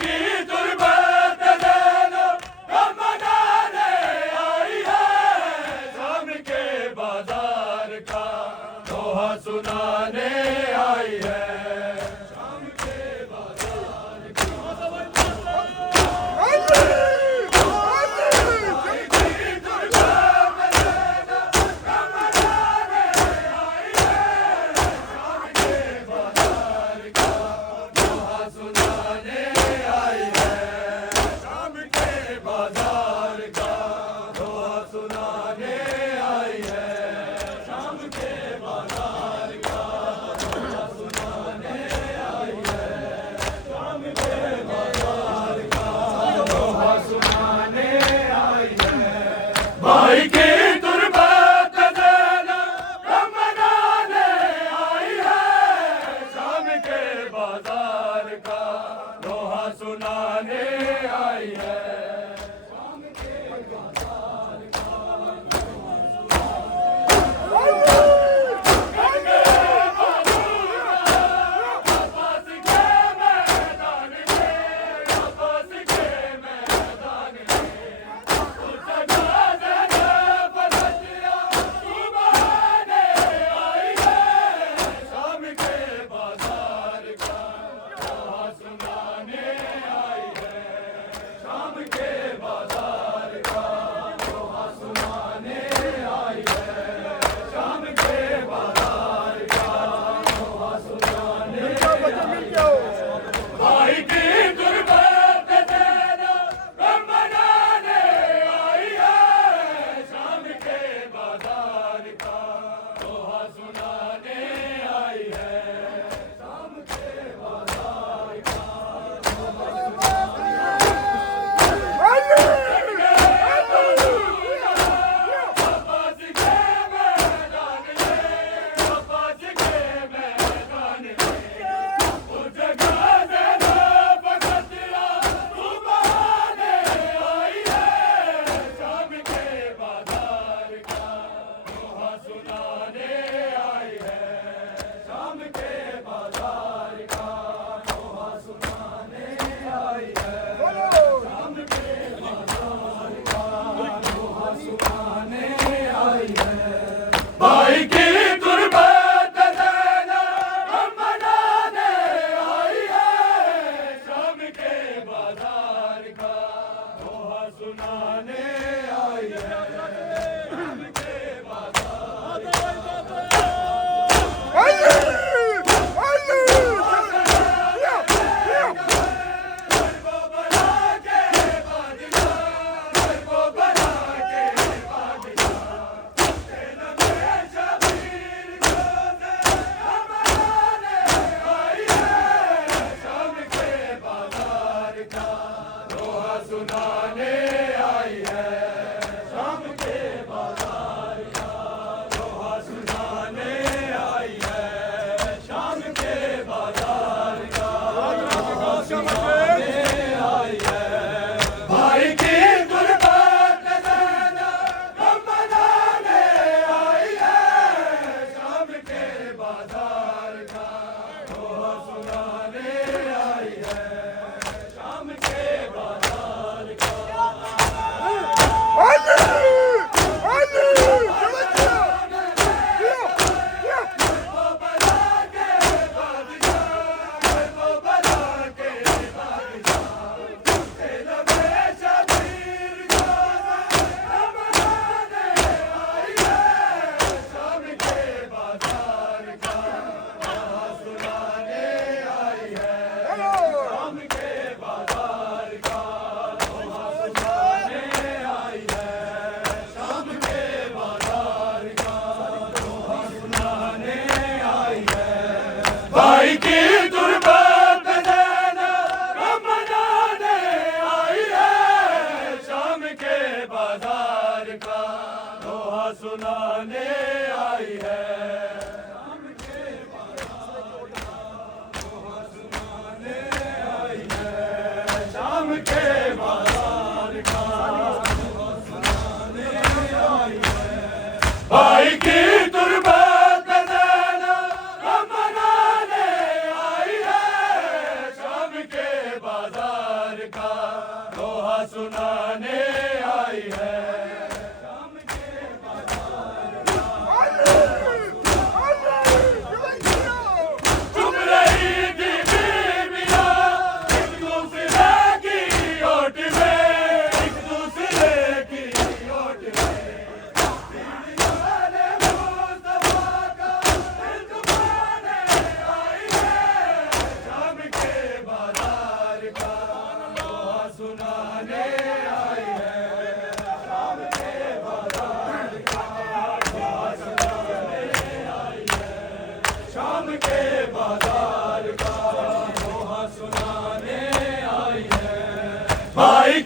की तुरबत देना गम मनाने आई है, शाम के बाजार का दोहा सुनाने आई है। भाई की तुरबत देना गम मनाने आई है, शाम के बाजार का दोहा सुनाने आई है। भाई की तुरबत देना गम मनाने आई है, शाम के बाजार का दोहा सुनाने आई है। शाम के बाजार का भाई की तुरबत देना गम मनाने आई है, शाम के बाजार का दोहा सुनाने आई है। शाम के बाजार सुनाने सुनाने आई है। चुप रही थी बीवियां एक दूसरे की ओट में, एक दूसरे की ओट में। बीवियों ने मुस्तफा का दिल दुखाने आई है, शाम के बाजार का दोहा सुनाने आई है। शाम के बाजार का दोहा सुनाने आई है। शाम के बाजार का दोहा सुनाने आई है। भाई